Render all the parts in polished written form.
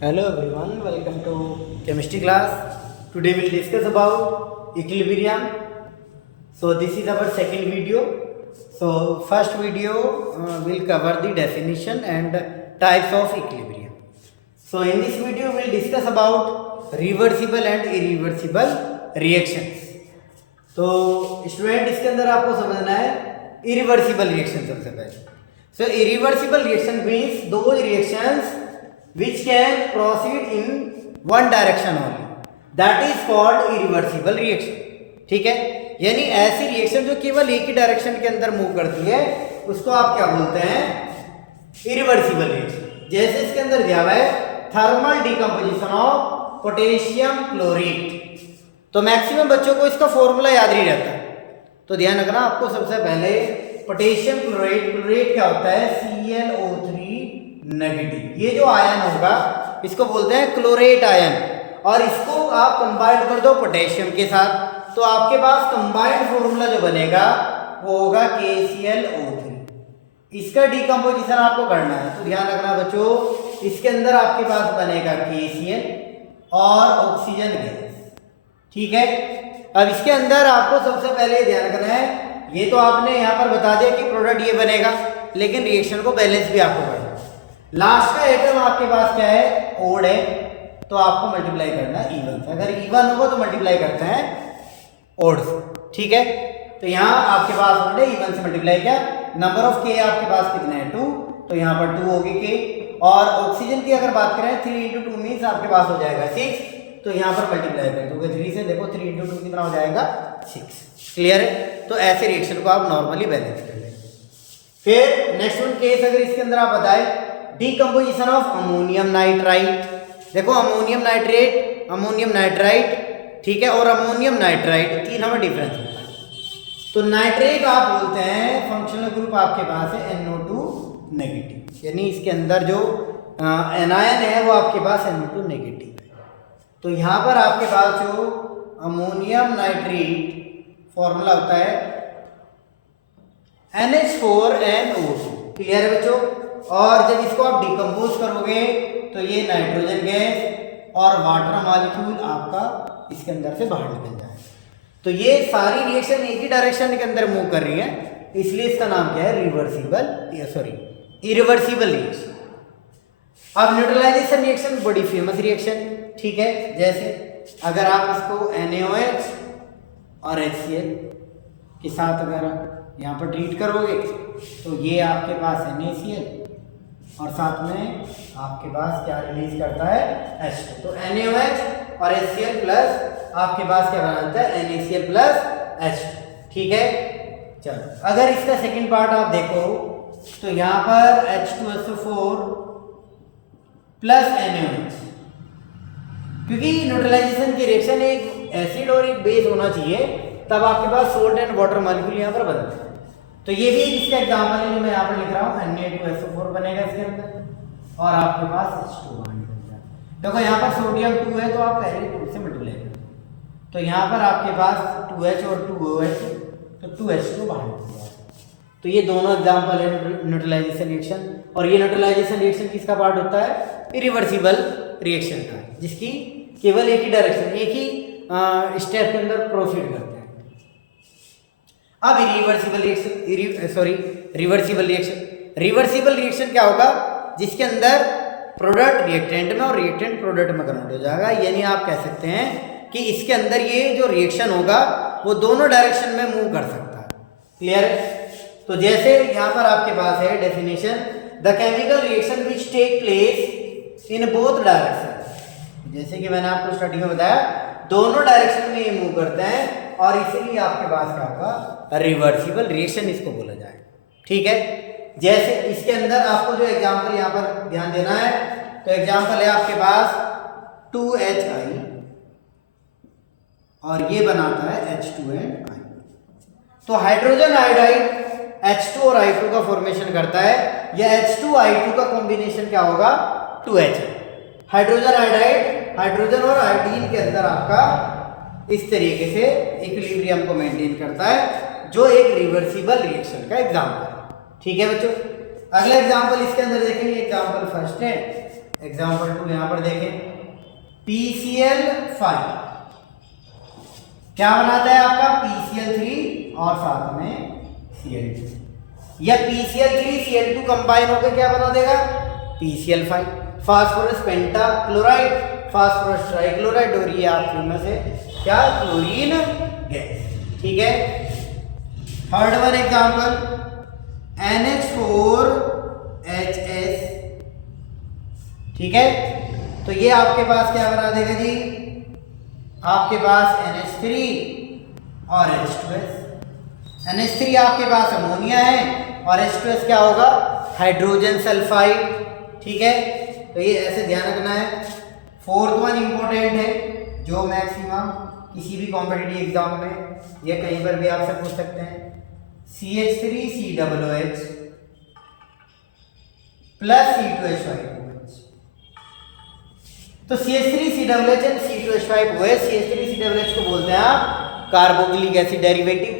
Hello everyone, welcome to chemistry class. Today we'll discuss about equilibrium. So this is our second video. So first video will cover the definition and types of equilibrium. So in this video we'll discuss about reversible and irreversible reactions. तो student इसके अंदर आपको समझना है irreversible reaction सबसे पहले. So irreversible reaction means those reactions which can proceed in one direction only, that is called irreversible reaction. ठीक है, यानी ऐसी रिएक्शन जो केवल एक ही डायरेक्शन के अंदर मूव करती है उसको आप क्या बोलते हैं, इरिवर्सिबल रिएक्शन. जैसे इसके अंदर दिया हुआ है thermal decomposition of potassium chlorate. तो मैक्सिमम बच्चों को इसका फॉर्मूला याद नहीं रहता है, तो ध्यान रखना आपको. सबसे पहले पोटेशियम क्लोरेट, क्लोरेट क्या होता है, ClO3 नेगेटिव. ये जो आयन होगा इसको बोलते हैं क्लोरेट आयन, और इसको आप कंबाइंड कर दो पोटेशियम के साथ तो आपके पास कंबाइंड फॉर्मूला जो बनेगा वो होगा KClO3. इसका डिकम्पोजिशन आपको करना है तो ध्यान रखना बच्चों, इसके अंदर आपके पास बनेगा KCl और ऑक्सीजन गैस. ठीक है, अब इसके अंदर आपको सबसे पहले ध्यान रखना है, ये तो आपने यहाँ पर बता दिया कि प्रोडक्ट ये बनेगा, लेकिन रिएक्शन को बैलेंस भी आपको करना है. लास्ट का एटम आपके पास क्या है, ओड है, तो आपको मल्टीप्लाई करना है इवन से. अगर इवन होगा तो मल्टीप्लाई करते हैं ओड से. ठीक है, तो यहाँ आपके पास ओड है, इवन से मल्टीप्लाई किया. नंबर ऑफ के आपके पास कितना है, 2, तो यहाँ पर 2 होगी के. और ऑक्सीजन की अगर बात करें 3 × 2 मीन्स आपके पास हो जाएगा 6, तो यहाँ पर मल्टीप्लाई कर दोगे 3 से. देखो 3 × 2 कितना हो जाएगा, 6. क्लियर है, तो ऐसे रिएक्शन को आप नॉर्मली बैलेंस कर लेंगे. फिर नेक्स्ट वन केस अगर इसके अंदर आप बताएं डिकम्पोजिशन ऑफ अमोनियम नाइट्राइट. देखो अमोनियम नाइट्रेट, अमोनियम नाइट्राइट, ठीक है, और अमोनियम नाइट्राइट, तीन हमें डिफरेंस होता है. तो नाइट्रेट आप बोलते हैं फंक्शनल ग्रुप आपके पास है NO2 नेगेटिव, यानी इसके अंदर जो एनायन है वो आपके पास NO2 नेगेटिव है. तो यहाँ पर आपके पास जो अमोनियम नाइट्रेट फॉर्मूला होता है NH4NO2. क्लियर है बच्चों, और जब इसको आप डिकम्पोज करोगे तो ये नाइट्रोजन गैस और वाटर मॉलिक्यूल आपका इसके अंदर से बाहर निकल जाएगा. तो ये सारी रिएक्शन एक ही डायरेक्शन के अंदर मूव कर रही है, इसलिए इसका नाम क्या है, इरिवर्सिबल रिएक्शन. अब न्यूट्रलाइजेशन रिएक्शन बड़ी फेमस रिएक्शन. ठीक है, जैसे अगर आप इसको NaOH और HCl के साथ अगर यहाँ पर ट्रीट करोगे तो ये आपके पास NaCl और साथ में आपके पास क्या रिलीज करता है, H2. तो NaOH और HCl प्लस आपके पास क्या बनाता है, NaCl प्लस H2. ठीक है, चलो अगर इसका सेकंड पार्ट आप देखो तो यहाँ पर H2SO4 प्लस NaOH, क्योंकि न्यूट्रलाइजेशन की रिएक्शन एक एसिड और एक बेस होना चाहिए, तब आपके पास सोल्ट एंड वाटर मॉलिक्यूल यहाँ पर बनते हैं. तो ये भी इसका एग्जांपल है जो मैं यहाँ पर लिख रहा हूँ, Na2SO4 बनेगा इसके अंदर और आपके पास H2 बाहर निकल जाएगा. देखो यहाँ पर सोडियम 2 है तो आप पहले 2 से मल्टीप्लाई करें, तो यहाँ पर आपके पास 2H और 2OH, तो 2H2 बाहर निकल जाएगा. तो ये दोनों एग्जाम्पल है न्यूट्रलाइजेशन रिएक्शन. और ये न्यूट्रलाइजेशन रिएक्शन किसका पार्ट होता है, इरिवर्सिबल रिएक्शन का, जिसकी केवल एक ही डायरेक्शन, एक ही स्टेप के अंदर प्रोसीड करते हैं. अब रिवर्सिबल रिएक्शन क्या होगा, जिसके अंदर प्रोडक्ट रिएक्टेंट में और रिएक्टेंट प्रोडक्ट में कन्वर्ट हो जाएगा. यानी आप कह सकते हैं कि इसके अंदर ये जो रिएक्शन होगा वो दोनों डायरेक्शन में मूव कर सकता है. क्लियर है, तो जैसे यहाँ पर आपके पास है definition, the chemical reaction which take place in both direction. जैसे कि मैंने आपको स्टार्टिंग में बताया दोनों डायरेक्शन में ये मूव करते हैं, और इसीलिए आपके पास क्या होगा, रिवर्सिबल रिएक्शन इसको बोला जाएगा. ठीक है, जैसे इसके अंदर आपको जो एग्जांपल यहाँ पर ध्यान देना है, तो एग्जांपल है आपके पास 2HI और ये बनाता है H2NI. तो हाइड्रोजन आयोडाइड H2 और I2 का फॉर्मेशन करता है, या H2I2 का कॉम्बिनेशन क्या होगा, 2HI. हाइड्रोजन आयोडाइड हाइड्रोजन और आयोडीन के अंदर आपका इस तरीके से इक्विलिब्रियम को मेंटेन करता है, जो एक रिवर्सिबल रिएक्शन का एग्जांपल है. ठीक है बच्चों, अगला एग्जांपल इसके अंदर देखेंगे. एग्जांपल फर्स्ट है एग्जाम्पल 2 यहाँ पर देखें, PCl5 क्या बनाता है आपका, PCl3 और साथ में Cl2, या PCl3 Cl2 कंबाइन होकर क्या बना देगा, PCl5। Phosphorus pentachloride, phosphorus trichloride, और ये आपके में से क्या, क्लोरीन गैस। ठीक है। Third one example NH4HS। ठीक है, तो ये आपके पास क्या बना देगा जी, आपके पास NH3 और H2S। NH3 आपके पास अमोनिया है और H2S क्या होगा, हाइड्रोजन सल्फाइड। ठीक है, तो ये ऐसे ध्यान रखना है। फोर्थ वन इंपॉर्टेंट है, जो मैक्सिमम किसी भी कॉम्पिटिटिव एग्जाम में या कहीं पर भी आपसे पूछ सकते हैं, CH3COOH प्लस C2H5OH। तो CH3COOH एंड C2H5OH, CH3COOH को बोलते हैं आप कार्बोक्सिलिक एसिड डेरिवेटिव,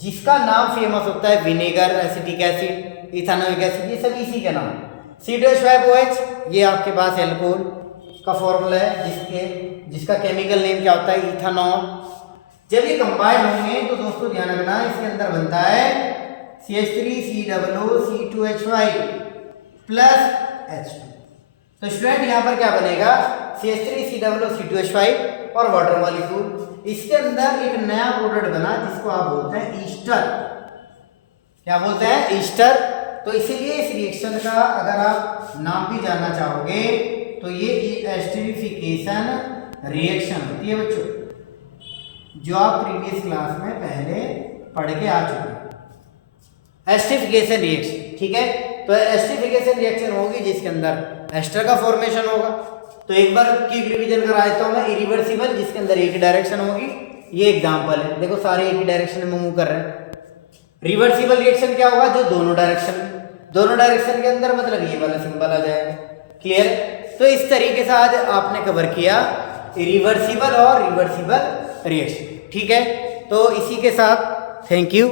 जिसका नाम फेमस होता है vinegar, acetic acid, ethanoic acid, ये सब इसी के नाम। C2H5OH ये आपके पास एल्कोहल का फॉर्मूला है, जिसका केमिकल नेम क्या होता है, इथेनॉल। जब ये कंबाइन होंगे तो दोस्तों ध्यान रखना, इसके अंदर बनता है CH3COO C2H5 प्लस H2। तो स्टूडेंट यहाँ पर क्या बनेगा, CH3COO C2H5 और वाटर मॉलिक्यूल। इसके अंदर एक नया प्रोडक्ट बना जिसको आप बोलते हैं ईस्टर। क्या बोलते हैं, ईस्टर। तो इसीलिए इस रिएक्शन का अगर आप नाम भी जानना चाहोगे तो ये एस्टरिफिकेशन रिएक्शन होती है बच्चों, जो आप प्रीवियस क्लास में पहले पढ़ के आ चुके हैं। एस्टरिफिकेशन रिएक्शन, ठीक है। तो एस्टरिफिकेशन रिएक्शन होगी जिसके अंदर एस्टर का फॉर्मेशन होगा। तो एक बार की रिवीजन करा देता हूं मैं, इरिवर्सिबल जिसके अंदर एक ही डायरेक्शन होगी। ये एग्जांपल है, देखो सारे एक ही डायरेक्शन में मूव कर रहे हैं। रिवर्सिबल रिएक्शन क्या होगा, जो दोनों डायरेक्शन के अंदर, मतलब ये वाला सिंबल आ जाएगा। क्लियर। तो इस तरीके से आज आपने कवर किया रिवर्सिबल और रिवर्सिबल रिएक्शन। ठीक है, तो इसी के साथ थैंक यू।